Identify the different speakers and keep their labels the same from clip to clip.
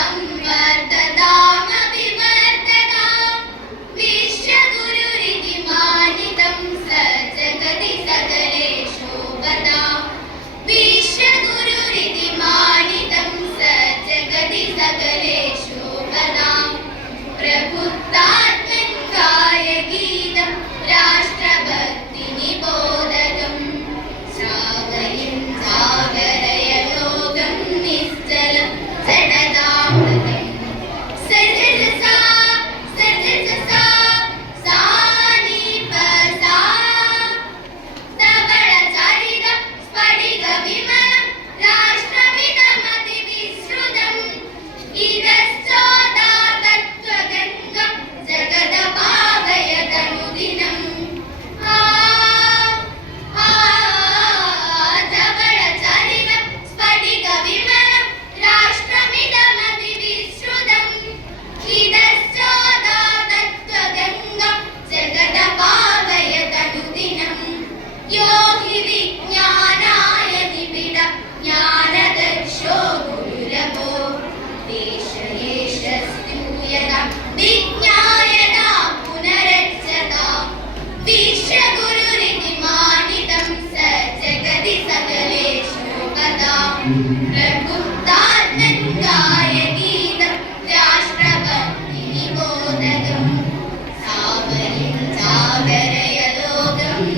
Speaker 1: Number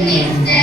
Speaker 1: Amen.